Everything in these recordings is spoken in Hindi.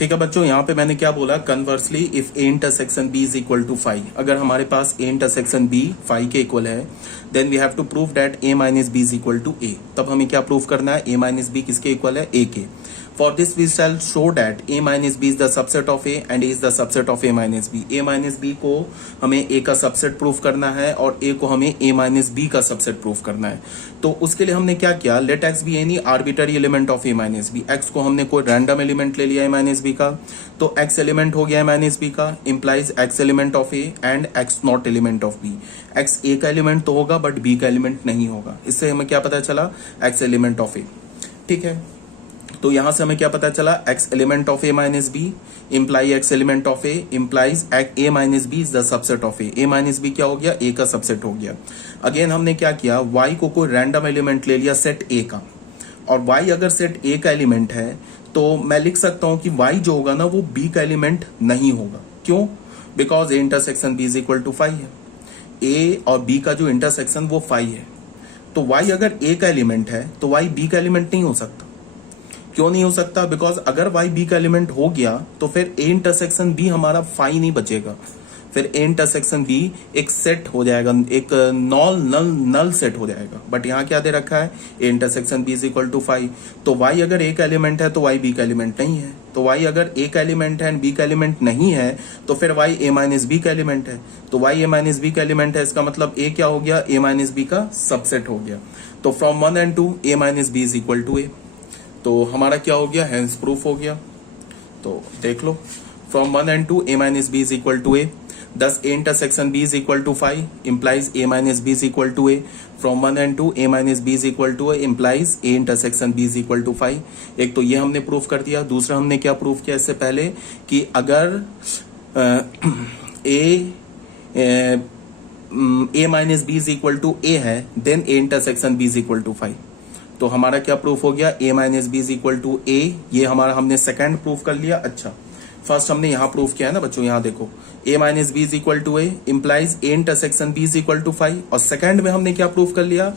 ठीक है बच्चों, यहाँ पे मैंने क्या बोला, conversely if A intersection B is equal to five, अगर हमारे पास ए इंटरसेक्शन बी फाइव के इक्वल है, then we have to prove that A minus B is equal to A. तब हमें क्या प्रूव करना है, ए माइनस बी किसके इक्वल है, ए के। For this we shall show that A minus B is the subset of A and is the subset of A minus B. A minus B को हमें ए का सबसेट प्रूव करना है और ए को हमें ए माइनस बी का सबसेट प्रूव करना है। तो उसके लिए हमने क्या किया, let x be any arbitrary element of A minus B. X को हमने कोई रैंडम एलिमेंट ले लिया ए माइनस बी का, तो एक्स एलिमेंट हो गया ए माइनस बी का, implies x element of A and x not element of B. X A का एलिमेंट तो होगा बट बी का एलिमेंट नहीं होगा। इससे हमें क्या पता चला, एक्स एलिमेंट ऑफ ए। ठीक है, तो यहां से हमें क्या पता चला, X element of A minus B imply X element of A implies A minus B is the subset of A. A minus B क्या हो गया, ए का सबसेट हो गया। अगेन हमने क्या किया, वाई को कोई रैंडम एलिमेंट ले लिया सेट ए का, और वाई अगर सेट ए का एलिमेंट है तो मैं लिख सकता हूं कि वाई जो होगा ना वो बी का एलिमेंट नहीं होगा। क्यों, because A intersection B is equal to five है। ए और बी का जो इंटरसेक्शन वो फाइव है, तो वाई अगर ए का एलिमेंट है तो वाई बी का एलिमेंट नहीं हो सकता। क्यों नहीं हो सकता, बिकॉज अगर वाई बी का एलिमेंट हो गया तो फिर ए इंटरसेक्शन बी हमारा फाई नहीं बचेगा, फिर ए इंटरसेक्शन बी एक सेट हो जाएगा, एक नल सेट हो जाएगा। बट यहाँ क्या दे रखा है, A intersection B is equal to five. तो वाई अगर ए का एलिमेंट है तो वाई बी का एलिमेंट नहीं है, तो वाई अगर ए का एलिमेंट है एंड बी का एलिमेंट नहीं है तो फिर वाई ए माइनस बी का एलिमेंट है। तो वाई ए माइनस बी का एलिमेंट है, इसका मतलब ए क्या हो गया, ए माइनस बी का सबसेट हो गया। तो from 1 and 2 A minus B is equal to A. तो हमारा क्या हो गया, हेंस प्रूफ हो गया। तो देख लो, from 1 and 2 A minus B is equal to A, thus A intersection B is equal to 5 implies A minus B is equal to A. From 1 and 2 A minus B is equal to A implies A intersection B is equal to 5। एक तो ये हमने प्रूफ कर दिया। दूसरा हमने क्या प्रूफ किया इससे पहले, कि अगर A minus B is equal to A है then A intersection B is equal to 5। तो हमारा क्या प्रूफ हो गया, A minus B is equal to A. ये हमारा हमने सेकंड प्रूफ कर लिया। अच्छा, फर्स्ट हमने यहाँ प्रूफ किया है ना बच्चों, यहाँ देखो, A minus B is equal to A implies A intersection B is equal to 5। और सेकंड में हमने क्या प्रूफ कर लिया,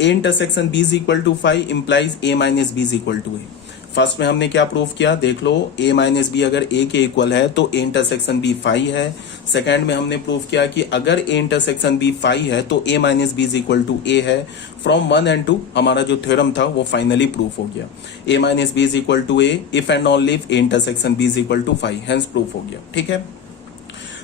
A intersection B is equal to 5 implies A minus B is equal to A. First में हमने क्या प्रूफ किया, देख लो, ए माइनस बी अगर ए के इक्वल है तो ए इंटरसेक्शन बी 5 है। सेकंड में हमने प्रूफ किया कि अगर ए इंटरसेक्शन बी 5 है तो A minus B is equal to A है। फ्रॉम 1 and 2 हमारा जो थ्योरम था वो फाइनली प्रूफ हो गया, A minus B is equal to A if and only if A intersection B is equal to 5, hence proof हो गया। ठीक है,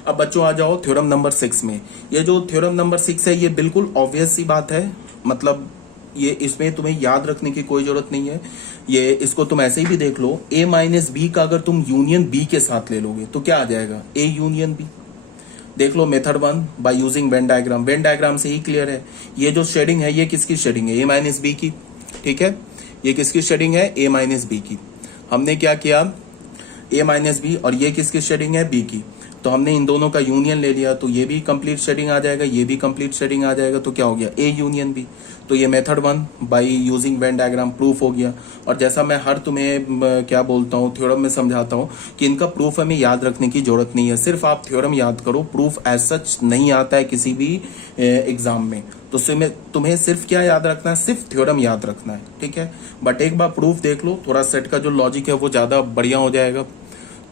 अब बच्चों आ जाओ थ्योरम नंबर 6 में। ये जो थ्योरम नंबर 6 है ये बिल्कुल ऑब्वियस सी बात है, मतलब ये इसमें तुम्हें याद रखने की कोई जरूरत नहीं है। ये इसको तुम ऐसे ही भी देख लो, ए माइनस बी का अगर तुम यूनियन बी के साथ ले लोगे तो क्या आ जाएगा, ए यूनियन बी। देख लो method 1 by using Venn diagram. Venn diagram से ही क्लियर है, ये जो शेडिंग है ये किसकी शेडिंग है, ए माइनस बी की। ठीक है, ये किसकी शेडिंग है, ए माइनस बी की। हमने क्या किया, ए माइनस बी, और ये किसकी शेडिंग है, बी की। तो हमने इन दोनों का यूनियन ले लिया तो ये भी कंप्लीट शेडिंग आ जाएगा, ये भी कंप्लीट शेडिंग आ जाएगा, तो क्या हो गया, ए यूनियन बी। तो ये method 1 by using Venn diagram proof हो गया। और जैसा मैं हर तुम्हें क्या बोलता हूँ, थ्योरम में समझाता हूँ कि इनका प्रूफ हमें याद रखने की जरूरत नहीं है, सिर्फ आप थ्योरम याद करो। प्रूफ एज सच नहीं आता है किसी भी एग्जाम में, तो तुम्हें सिर्फ क्या याद रखना है, सिर्फ थ्योरम याद रखना है। ठीक है, बट एक बार प्रूफ देख लो, थोड़ा सेट का जो लॉजिक है वो ज्यादा बढ़िया हो जाएगा।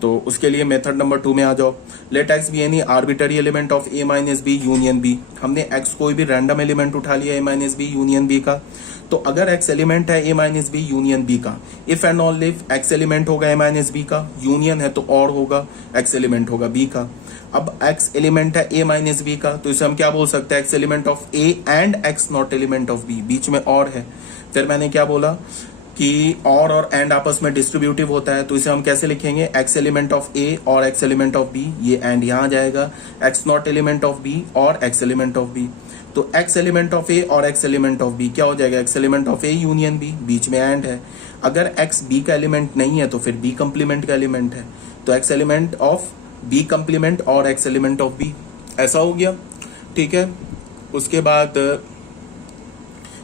तो उसके लिए मेथड नंबर 2 में आ जाओ। Let x be any arbitrary element of A minus B union B. हमने एक्स कोई भी रैंडम एलिमेंट उठा लिया A minus B union B का। तो अगर एक्स एलिमेंट है A minus B union B का, if and all if x element होगा ए माइनस बी का, यूनियन है तो और होगा, एक्स एलिमेंट होगा बी का। अब एक्स एलिमेंट है ए माइनस बी का, तो इसे हम क्या बोल सकते हैं, x element of A and x not element of B, बीच में और है। फिर मैंने क्या बोला कि और एंड आपस में डिस्ट्रीब्यूटिव होता है, तो इसे हम कैसे लिखेंगे, एक्स एलिमेंट ऑफ ए और एक्स एलिमेंट ऑफ बी, ये एंड यहां आ जाएगा, x not element of B और एक्स एलिमेंट ऑफ बी। तो एक्स एलिमेंट ऑफ ए और एक्स एलिमेंट ऑफ बी क्या हो जाएगा, x element of A union B, बीच में एंड है। अगर एक्स बी का एलिमेंट नहीं है तो फिर बी कंप्लीमेंट का एलिमेंट है, तो x element of B complement और एक्स एलिमेंट ऑफ बी, ऐसा हो गया। ठीक है, उसके बाद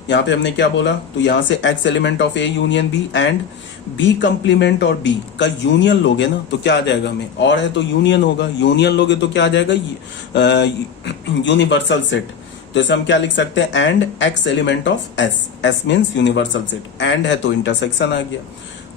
यहाँ पे हमने क्या बोला, तो यहाँ से x element of A union B and B complement और बी का यूनियन लोगे ना तो क्या आ जाएगा, हमें और है तो यूनियन होगा, यूनियन लोगे तो क्या आ जाएगा, यूनिवर्सल सेट। तो इसे हम क्या लिख सकते हैं, and x element of S, S means universal set, and है तो इंटरसेक्शन आ गया।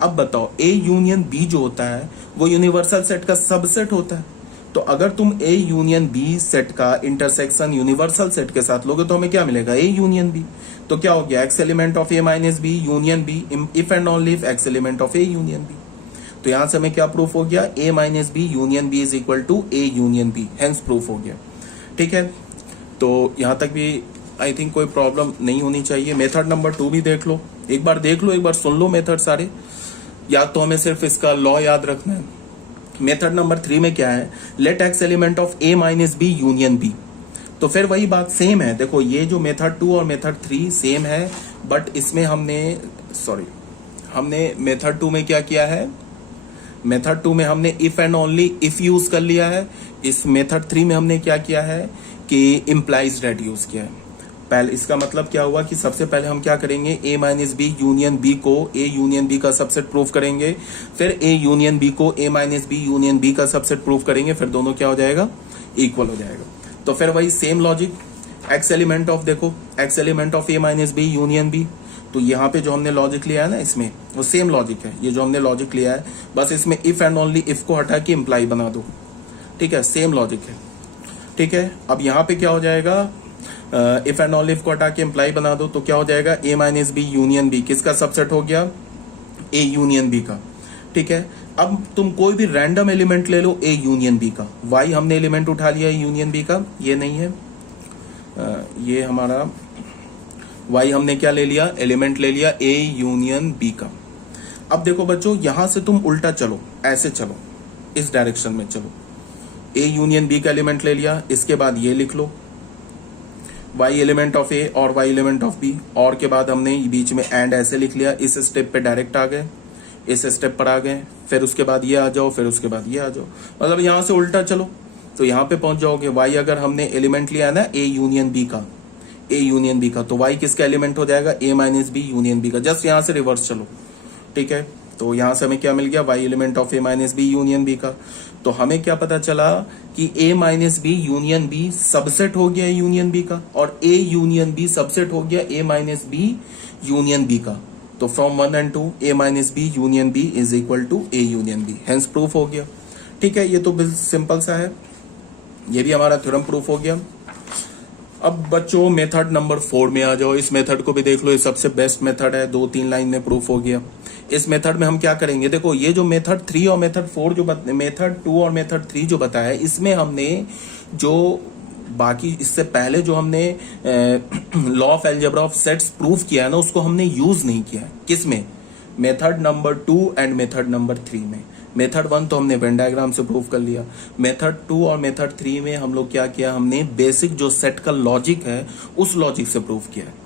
अब बताओ ए यूनियन बी जो होता है वो यूनिवर्सल सेट का सबसेट होता है। तो अगर तुम ए यूनियन बी सेट का इंटरसेक्शन यूनिवर्सल सेट के साथ लोगे तो हमें क्या मिलेगा, ए यूनियन बी। तो क्या हो गया, x element of A minus B union B if and only if x element of A union B. तो यहां से हमें क्या प्रूफ हो गया, A minus B union B is equal to A union B, hence proof हो गया। ठीक है, तो यहां तक भी आई थिंक कोई प्रॉब्लम नहीं होनी चाहिए। मेथड नंबर 2 भी देख लो, एक बार देख लो, एक बार सुन लो मेथड सारे, या तो हमें सिर्फ इसका लॉ याद रखना है। मेथड नंबर 3 में क्या है, let x element of A minus B union B. तो फिर वही बात सेम है, देखो ये जो मेथड 2 और मेथड 3 सेम है, बट इसमें हमने मेथड 2 में क्या किया है, मेथड 2 में हमने if and only if use कर लिया है। इस मेथड 3 में हमने क्या किया है कि इम्प्लाइज डेट यूज किया है। पहले इसका मतलब क्या हुआ कि सबसे पहले हम क्या करेंगे, ए माइनस बी यूनियन बी को ए यूनियन बी का सबसेट प्रूफ करेंगे, फिर ए यूनियन बी को ए माइनस बी यूनियन बी का सबसेट प्रूफ करेंगे, फिर दोनों क्या हो जाएगा, इक्वल हो जाएगा। तो फिर वही same logic, x element of, देखो x element of A minus B union B, तो यहाँ पे जो हमने लॉजिक लिया है ना इसमें वो सेम लॉजिक है, ये जो हमने लॉजिक लिया है बस इसमें इफ एंड ओनली इफ को हटा के इम्प्लाई बना दो। ठीक है, सेम लॉजिक है। ठीक है, अब यहाँ पे क्या हो जाएगा, इफ एंड ओनली इफ को हटा के इम्प्लाई बना दो तो क्या हो जाएगा, ए माइनस बी यूनियन बी किसका सबसेट हो गया, ए यूनियन बी का। ठीक है, अब तुम कोई भी रैंडम एलिमेंट ले लो ए यूनियन बी का, वाई हमने एलिमेंट उठा लिया यूनियन बी का, ये नहीं है, ये हमारा वाई हमने क्या ले लिया, एलिमेंट ले लिया ए यूनियन बी का। अब देखो बच्चों यहां से तुम उल्टा चलो, ऐसे चलो, इस डायरेक्शन में चलो, ए यूनियन बी का एलिमेंट ले लिया, इसके बाद ये लिख लो वाई एलिमेंट ऑफ ए और वाई एलिमेंट ऑफ बी, और के बाद हमने बीच में एंड ऐसे लिख लिया, इस स्टेप पे डायरेक्ट आ गए, इस स्टेप पर आ गए, फिर उसके बाद ये आ जाओ, फिर उसके बाद ये आ जाओ, मतलब यहां से उल्टा चलो तो यहां पे पहुंच जाओगे। वाई अगर हमने एलिमेंट लिया ना ए यूनियन बी का, ए यूनियन बी का, तो वाई किसका एलिमेंट हो जाएगा, ए माइनस बी यूनियन बी का। जस्ट यहां से रिवर्स चलो। ठीक है, तो यहां से हमें क्या मिल गया, y element of A minus B union B का। तो हमें क्या पता चला कि A minus B union B subset हो गया यूनियन बी का, और ए यूनियन बी सबसेट हो गया A minus B union B का। तो from 1 and 2 A minus B union B is equal to A union B, hence proof हो गया। ठीक है, ये तो सिंपल सा है, ये भी हमारा थ्योरम प्रूफ हो गया। अब बच्चों मेथड नंबर 4 में आ जाओ, इस मेथड को भी देख लो, ये सबसे बेस्ट मेथड है, 2-3 लाइन में प्रूफ हो गया। इस मेथड में हम क्या करेंगे, देखो ये जो मेथड 3 और मेथड 4 जो मेथड 2 और मेथड 3 जो बताया है, इसमें हमने जो बाकी इससे पहले जो हमने law of algebra of sets proof किया है ना, उसको हमने यूज नहीं किया है। किसमें, method number 2 and method number 3 में। मेथड 1 तो हमने वेन डायग्राम से प्रूव कर लिया, मेथड 2 और मेथड 3 में हम लोग क्या किया, हमने बेसिक जो सेट का लॉजिक है उस लॉजिक से प्रूव किया है।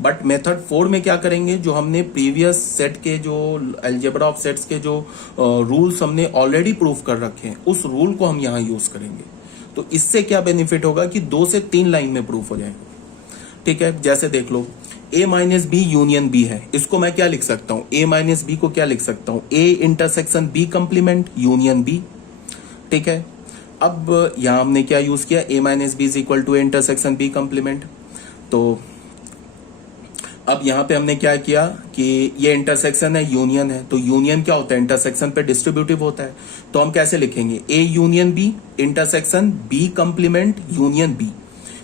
बट मेथड 4 में क्या करेंगे, जो हमने प्रीवियस सेट के जो अलजेब्रा ऑफ सेट्स के जो रूल्स हमने ऑलरेडी प्रूव कर रखे हैं, उस रूल को हम यहाँ यूज करेंगे। तो इससे क्या बेनिफिट होगा कि 2 से 3 लाइन में प्रूफ हो जाएगा। ठीक है, जैसे देख लो ए माइनस बी यूनियन बी है, इसको मैं क्या लिख सकता हूं, ए माइनस बी को क्या लिख सकता हूं, A intersection B complement union B. ठीक है, अब यहां हमने क्या यूज किया, A minus B is equal to A intersection B complement. तो अब यहां पे हमने क्या किया कि ये इंटरसेक्शन है, यूनियन है, तो यूनियन क्या होता है, इंटरसेक्शन पे डिस्ट्रीब्यूटिव होता है। तो हम कैसे लिखेंगे, A union B intersection B complement union B.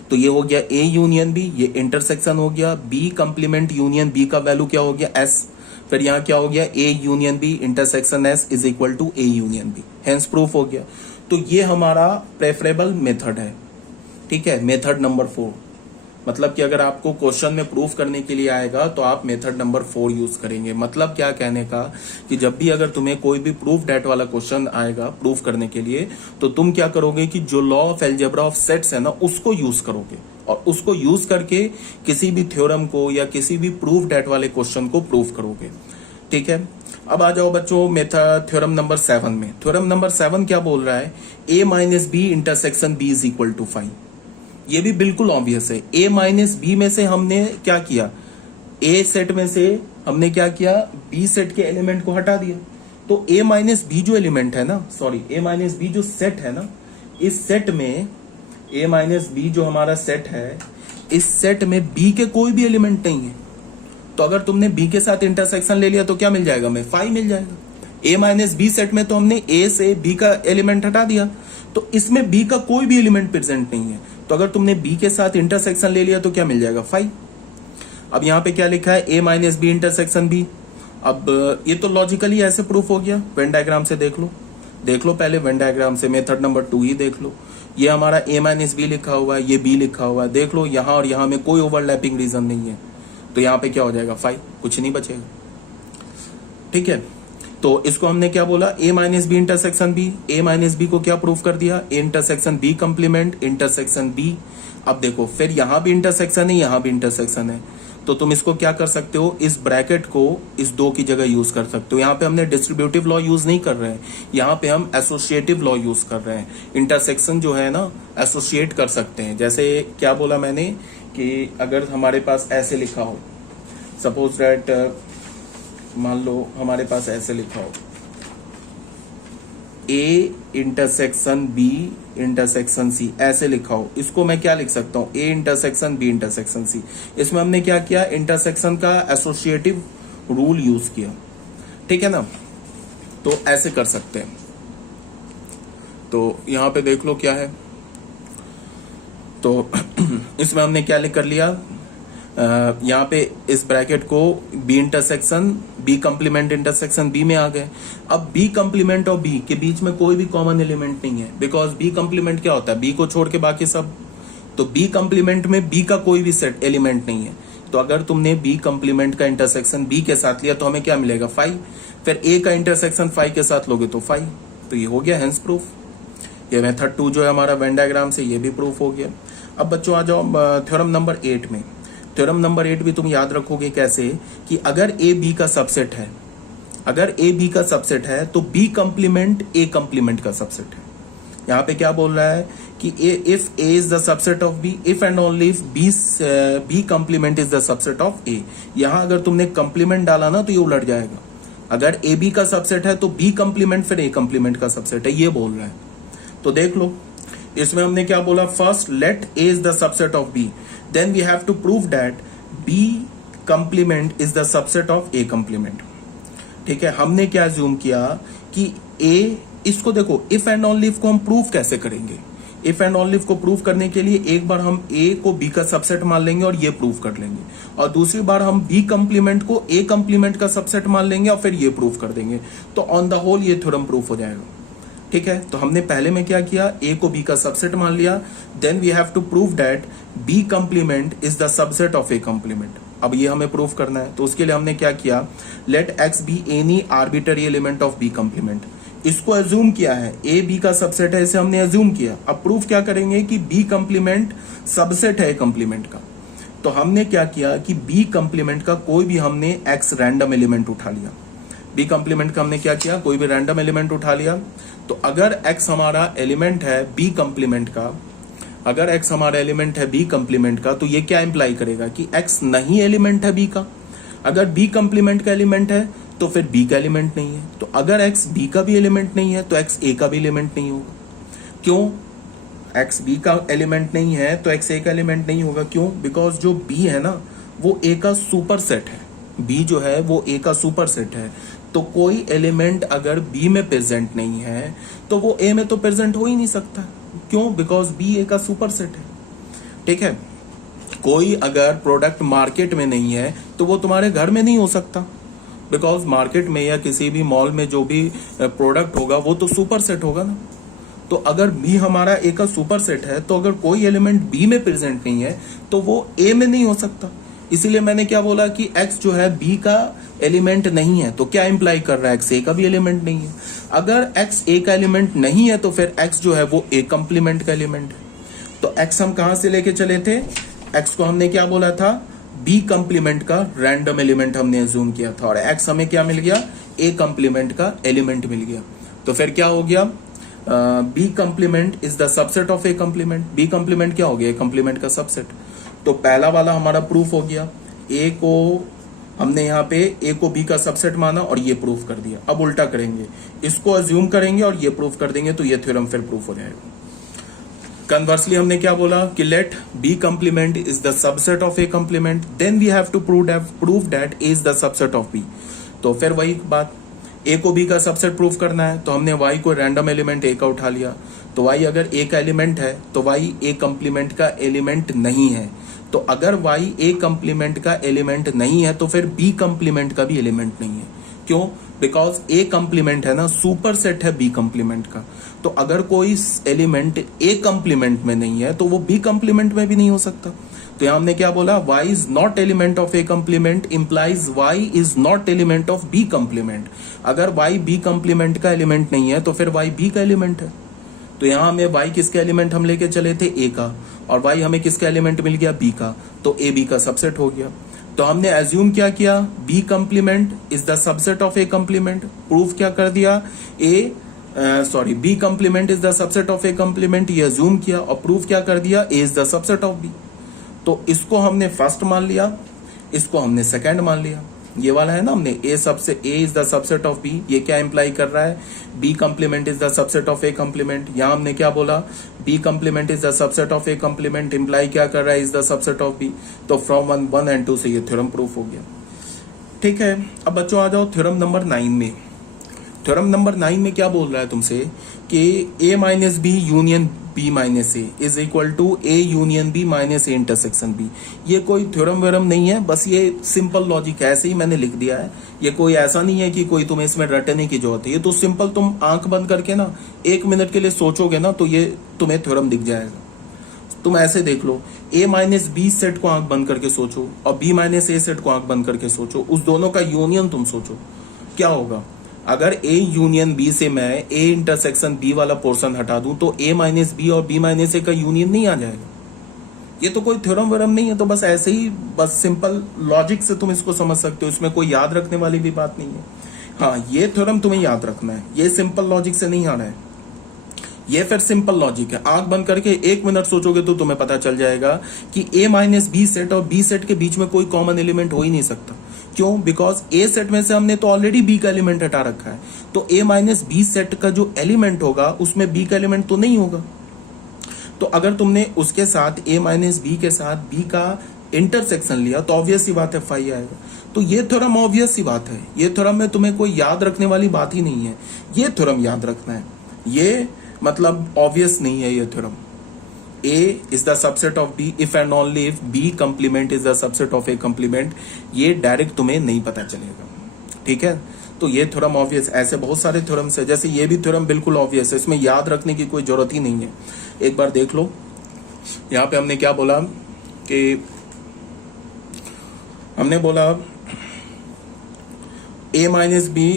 तो ये हो गया ए यूनियन बी, ये इंटरसेक्शन हो गया, बी कंप्लीमेंट यूनियन बी का वैल्यू क्या हो गया, एस। फिर यहाँ क्या हो गया, A union B intersection S is equal to A union B, hence proof हो गया। तो ये हमारा प्रेफरेबल मेथड है। ठीक है, मेथड नंबर 4, मतलब कि अगर आपको क्वेश्चन में प्रूफ करने के लिए आएगा तो आप मेथड नंबर 4 यूज करेंगे। मतलब क्या कहने का कि जब भी अगर तुम्हें कोई भी प्रूफ डेट वाला क्वेश्चन आएगा प्रूफ करने के लिए, तो तुम क्या करोगे कि जो law of algebra of sets है ना, उसको यूज करोगे, और उसको यूज करके किसी भी थ्योरम को या किसी भी प्रूफ डेट वाले क्वेश्चन को प्रूफ करोगे। ठीक है, अब आ जाओ बच्चों मेथड थ्योरम नंबर 7 में। थ्योरम नंबर 7 क्या बोल रहा है, A minus B intersection B is equal to 5। ये भी बिल्कुल ऑब्वियस है। ए माइनस बी में से हमने क्या किया, ए सेट में से हमने क्या किया, बी सेट के एलिमेंट को हटा दिया। तो ए माइनस बी जो एलिमेंट है ना, सॉरी ए माइनस बी जो सेट है ना, इस सेट में ए माइनस बी जो हमारा सेट है, इस सेट में बी के कोई भी एलिमेंट नहीं है। तो अगर तुमने बी के साथ इंटरसेक्शन ले लिया तो क्या मिल जाएगा, हमें 5 मिल जाएगा। ए माइनस बी सेट में तो हमने ए से बी का एलिमेंट हटा दिया, तो इसमें बी का कोई भी एलिमेंट प्रेजेंट नहीं है, तो अगर तुमने बी के साथ इंटरसेक्शन ले लिया तो क्या मिल जाएगा, 5। अब यहाँ पे क्या लिखा है, A minus B intersection B. अब ये तो लॉजिकली ऐसे प्रूफ हो गया, वेन डायग्राम से देख लो पहले वेन डायग्राम से, मेथड नंबर 2 ही देख लो। ये हमारा ए माइनस बी लिखा हुआ है, ये बी लिखा हुआ है, देख लो यहाँ और यहाँ में कोई ओवरलैपिंग रीजन नहीं है, तो यहाँ पे क्या हो जाएगा, 5, कुछ नहीं बचेगा। ठीक है, तो इसको हमने क्या बोला, A minus B intersection B. A minus B को क्या प्रूफ कर दिया, A intersection B complement intersection B. अब देखो फिर यहाँ भी इंटरसेक्शन है, यहाँ भी इंटरसेक्शन है, तो तुम इसको क्या कर सकते हो, इस ब्रैकेट को इस 2 की जगह यूज कर सकते हो। यहाँ पे हमने डिस्ट्रीब्यूटिव लॉ यूज नहीं कर रहे हैं, यहाँ पे हम एसोसिएटिव लॉ यूज कर रहे हैं। इंटरसेक्शन जो है ना एसोसिएट कर सकते हैं। जैसे क्या बोला मैंने कि अगर हमारे पास ऐसे लिखा हो, सपोज दैट मान लो हमारे पास ऐसे लिखा हो, A intersection B intersection C, ऐसे लिखा हो, इसको मैं क्या लिख सकता हूं, A intersection B intersection C. इसमें हमने क्या किया, इंटरसेक्शन का एसोसिएटिव रूल यूज किया। ठीक है ना, तो ऐसे कर सकते हैं। तो यहां पे देख लो क्या है, तो इसमें हमने क्या लिख कर लिया, यहाँ पे इस ब्रैकेट को B intersection B complement intersection B में आ गए। अब बी कंप्लीमेंट और बी के बीच में कोई भी कॉमन एलिमेंट नहीं है, बिकॉज बी कंप्लीमेंट क्या होता है, बी को छोड़ के बाकी सब। तो बी कंप्लीमेंट में बी का कोई भी सेट एलिमेंट नहीं है, तो अगर तुमने बी कंप्लीमेंट का इंटरसेक्शन बी के साथ लिया तो हमें क्या मिलेगा, 5। फिर ए का इंटरसेक्शन 5 के साथ लोगे तो 5, तो ये हो गया हेंस प्रूफ। ये मेथड 2 जो है हमारा वेन डायग्राम से, ये भी प्रूफ हो गया। अब बच्चों आ जाओ थ्योरम नंबर 8 में। थ्योरम नंबर 8 भी तुम याद रखोगे कैसे, कि अगर ए बी का सबसेट है, अगर ए बी का सबसेट है तो बी कंप्लीमेंट ए कंप्लीमेंट का सबसेट है। यहाँ पे क्या बोल रहा है कि if A is the subset of B, if and only if B complement is the subset of A. यहाँ अगर तुमने कंप्लीमेंट डाला ना तो ये उलट जाएगा। अगर ए बी का सबसेट है तो बी कंप्लीमेंट फिर ए कंप्लीमेंट का सबसेट है, ये बोल रहा है। तो देख लो इसमें हमने क्या बोला, first let A is the subset of B, then we have to prove that B complement is the subset of A complement। ठीक है, हमने क्या assume किया कि A, इसको देखो if and only if को हम proof कैसे करेंगे। if and only if को proof करने के लिए एक बार हम A को B का सबसेट मान लेंगे और ये proof कर लेंगे, और दूसरी बार हम B complement को A complement का सबसेट मान लेंगे और फिर ये proof कर देंगे, तो on the whole ये थ्योरम proof हो जाएगा। ठीक है, तो हमने पहले में क्या किया, ए को बी का सबसेट मान लिया, then we have to prove that B complement is the subset of A complement. अब ये हमें प्रूव करना है, तो उसके लिए हमने क्या किया, let x be any arbitrary element of B complement. इसको एज्यूम किया है, ए बी का सबसेट है, इसे हमने एज्यूम किया। अब प्रूफ क्या करेंगे कि बी कंप्लीमेंट सबसेट है ए कंप्लीमेंट का। तो हमने क्या किया कि बी कंप्लीमेंट का कोई भी हमने एक्स रैंडम एलिमेंट उठा लिया। बी कंप्लीमेंट का हमने क्या किया, कोई भी रैंडम एलिमेंट उठा लिया। तो अगर x हमारा एलिमेंट है बी कंप्लीमेंट का, अगर x हमारा एलिमेंट है बी कंप्लीमेंट का, तो ये क्या इंप्लाई करेगा कि x नहीं एलिमेंट है बी का। अगर बी कंप्लीमेंट का एलिमेंट है तो फिर बी का एलिमेंट नहीं है। तो अगर x बी का भी एलिमेंट नहीं है तो x ए का भी एलिमेंट नहीं होगा। क्यों, x बी का एलिमेंट नहीं है तो x ए का एलिमेंट नहीं होगा। क्यों, बिकॉज जो b है ना वो ए का सुपर सेट है, b जो है वो ए का सुपर सेट है। तो कोई एलिमेंट अगर बी में प्रेजेंट नहीं है तो वो ए में तो प्रेजेंट हो ही नहीं सकता। क्यों, बिकॉज बी ए का सुपर सेट है। ठीक है, कोई अगर प्रोडक्ट मार्केट में नहीं है तो वो तुम्हारे घर में नहीं हो सकता, बिकॉज मार्केट में या किसी भी मॉल में जो भी प्रोडक्ट होगा वो तो सुपर सेट होगा ना। तो अगर बी हमारा ए का सुपर सेट है तो अगर कोई एलिमेंट बी में प्रेजेंट नहीं है तो वो ए में नहीं हो सकता। इसीलिए मैंने क्या बोला कि x जो है b का एलिमेंट नहीं है, तो क्या इंप्लाई कर रहा है, x a का भी एलिमेंट नहीं है। अगर x a का एलिमेंट नहीं है तो फिर x जो है वो a कंप्लीमेंट का एलिमेंट है। तो x हम कहां से लेके चले थे, x को हमने क्या बोला था, b कंप्लीमेंट का रैंडम एलिमेंट हमने एज्यूम किया था, और x हमें क्या मिल गया, a कंप्लीमेंट का एलिमेंट मिल गया। तो फिर क्या हो गया, b complement is the subset of a complement. b complement क्या हो गया, कंप्लीमेंट का सबसेट। तो पहला वाला हमारा प्रूफ हो गया, ए को हमने यहाँ पे ए को बी का सबसेट माना और ये प्रूफ कर दिया। अब उल्टा करेंगे, इसको अज्यूम करेंगे और ये प्रूफ कर देंगे, तो ये थ्योरम फिर प्रूफ हो जाएगा। कन्वर्सली हमने क्या बोला कि let B complement is the subset of A complement, then we have to prove that A is the subset of B. तो फिर वही बात, ए को बी का सबसेट प्रूव करना है, तो हमने वाई को रैंडम एलिमेंट ए का उठा लिया। तो वाई अगर ए का एलिमेंट है तो वाई ए कंप्लीमेंट का एलिमेंट नहीं है। तो अगर वाई ए कंप्लीमेंट का एलिमेंट नहीं है तो फिर बी कंप्लीमेंट का भी एलिमेंट नहीं है। क्यों? बिकॉज ए कंप्लीमेंट है ना, सुपर सेट है बी कंप्लीमेंट का। तो अगर कोई एलिमेंट ए कंप्लीमेंट में नहीं है तो वो बी कंप्लीमेंट में भी नहीं हो सकता। तो यहां हमने क्या बोला, y is not element of A complement implies y is not element of B complement. अगर y बी कंप्लीमेंट का एलिमेंट नहीं है तो फिर y बी का एलिमेंट है। तो यहां हमें y किसका एलिमेंट हम लेके चले थे, a का, और y हमें किसका एलिमेंट मिल गया, b का। तो a b का सबसेट हो गया। तो हमने एज्यूम क्या किया, B complement is the subset of A complement. Proof क्या कर दिया, B complement is the subset of A complement, ये एज्यूम किया। और प्रूफ क्या कर दिया, A is the subset of B. तो इसको हमने फर्स्ट मान लिया, इसको हमने सेकंड मान लिया। ये वाला है ना, हमने A is the subset of B, ये क्या इंप्लाई कर रहा है, B complement is the subset of A complement. यहां हमने क्या बोला, B complement is the subset of A complement imply क्या कर रहा है, is the subset of B. तो फ्रॉम 1 एंड 2 से ये थ्योरम प्रूफ हो गया। ठीक है, अब बच्चों आ जाओ थ्योरम नंबर 9 में। थ्योरम नंबर 9 में क्या बोल रहा है तुमसे कि a minus B union b minus A is equal to a union b minus A intersection b। ये कोई थ्योरम वेरम नहीं है, बस ये सिंपल लॉजिक है, ऐसे ही मैंने लिख दिया है। ये कोई ऐसा नहीं है कि कोई तुम्हें इसमें रटने की जरूरत है। ये तो सिंपल, तुम आंख बंद करके ना 1 मिनट के लिए सोचोगे ना तो ये तुम्हें थ्योरम दिख जाएगा। तुम ऐसे देख लो, a माइनस बी सेट को आंख बंद करके सोचो और b माइनस ए सेट को आंख बंद करके सोचो, उस दोनों का यूनियन तुम सोचो क्या होगा। अगर a यूनियन b से मैं a इंटरसेक्शन b वाला पोर्शन हटा दूं तो a माइनस बी और b माइनस ए का यूनियन नहीं आ जाएगा। ये तो कोई थ्योरम वरम नहीं है, तो बस ऐसे ही, बस सिंपल लॉजिक से तुम इसको समझ सकते हो, इसमें कोई याद रखने वाली भी बात नहीं है। हाँ, ये थ्योरम तुम्हें याद रखना है, ये सिंपल लॉजिक से नहीं आना है, ये फिर सिंपल लॉजिक है। आंख बंद करके 1 मिनट सोचोगे तो तुम्हें पता चल जाएगा कि a माइनस बी सेट और b सेट के बीच में कोई कॉमन एलिमेंट हो ही नहीं सकता। क्यों? बिकॉज ए सेट में से हमने तो ऑलरेडी बी का एलिमेंट हटा रखा है, तो ए माइनस बी सेट का जो एलिमेंट होगा उसमें बी का एलिमेंट तो नहीं होगा। तो अगर तुमने उसके साथ ए माइनस बी के साथ बी का इंटरसेक्शन लिया तो ऑब्वियस सी बात है फाई आएगा। तो ये थ्योरम ऑब्वियस सी बात है, ये थ्योरम में तुम्हें कोई याद रखने वाली बात ही नहीं है, ये थ्योरम याद रखना है। ये मतलब ऑब्वियस नहीं है ये theorem. A is the subset of B if and only if B complement is the subset of A complement, ये डायरेक्ट तुम्हें नहीं पता चलेगा। ठीक है, तो ये थ्योरम ऑब्वियस, ऐसे बहुत सारे थ्योरम्स है, जैसे ये भी थ्योरम बिल्कुल ऑब्वियस है, इसमें याद रखने की कोई जरूरत ही नहीं है। एक बार देख लो, यहाँ पे हमने क्या बोला कि हमने बोला a minus be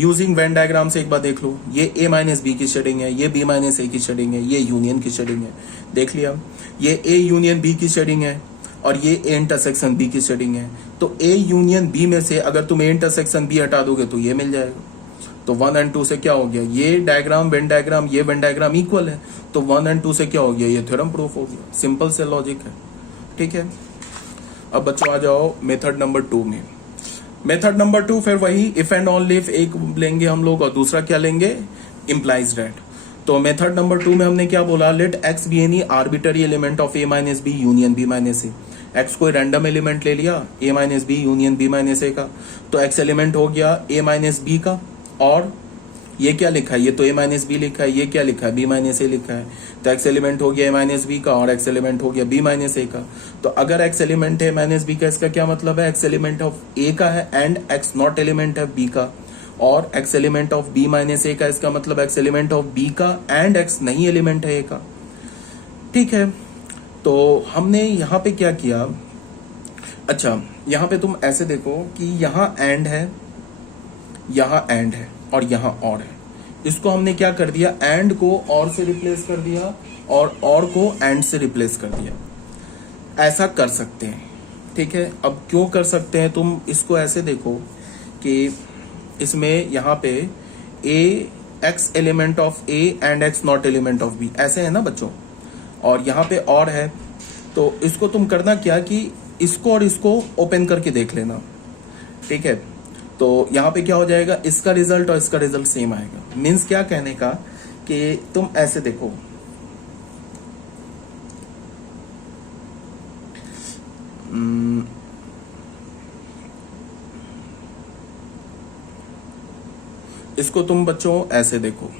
using Venn diagram से एक बार देख लो, ये a माइनस बी की शेडिंग है, ये b माइनस ए की शेडिंग है, ये यूनियन की शेडिंग है। देख लिया, ये a यूनियन b की शेडिंग है और ये a इंटरसेक्शन b की शेडिंग है। तो a यूनियन b में से अगर तुम a इंटरसेक्शन b हटा दोगे तो ये मिल जाएगा। तो 1 एंड 2 से क्या हो गया, ये डायग्राम वेन डायग्राम, ये वेन डायग्राम इक्वल है, तो 1 एंड 2 से क्या हो गया, ये थ्योरम प्रूफ हो गया। सिंपल से लॉजिक है। ठीक है, अब बच्चों आ जाओ मेथड नंबर 2 में। मेथड नंबर 2 फिर वही इफ एंड ओनली इफ एक लेंगे हम लोग और दूसरा क्या लेंगे, इंप्लाइज दैट। तो मेथड नंबर 2 में हमने क्या बोला, let x be any arbitrary element of A minus B union B minus A. X कोई रैंडम एलिमेंट ले लिया A minus B union B minus A का, तो एक्स एलिमेंट हो गया ए माइनस बी का, और ये क्या लिखा है, ये तो ए माइनस बी लिखा है, ये क्या लिखा है, बी माइनस ए लिखा है। तो एक्स एलिमेंट हो गया ए माइनस बी का और एक्स एलिमेंट हो गया बी माइनस ए का। तो अगर एक्स एलिमेंट है ए माइनस बी का, इसका क्या मतलब है, एक्स एलिमेंट ऑफ ए का है एंड एक्स नॉट एलिमेंट है बी का, और x element of B minus A का, इसका मतलब एक्स एलिमेंट ऑफ बी का एंड एक्स नहीं एलिमेंट है ए का। ठीक है, तो हमने यहाँ पे क्या किया, अच्छा यहाँ पे तुम ऐसे देखो कि यहाँ एंड है, यहाँ एंड है और यहाँ और है। इसको हमने क्या कर दिया, एंड को और से रिप्लेस कर दिया और को एंड से रिप्लेस कर दिया। ऐसा कर सकते हैं। ठीक है, अब क्यों कर सकते हैं, तुम इसको ऐसे देखो कि इसमें यहाँ पे A x element of A and x not element of B, ऐसे है ना बच्चों, और यहाँ पे और है। तो इसको तुम करना क्या कि इसको और इसको ओपन करके देख लेना। ठीक है, तो यहाँ पे क्या हो जाएगा, इसका रिजल्ट और इसका रिजल्ट सेम आएगा। मीन्स क्या कहने का कि तुम ऐसे देखो, इसको तुम बच्चों ऐसे देखो,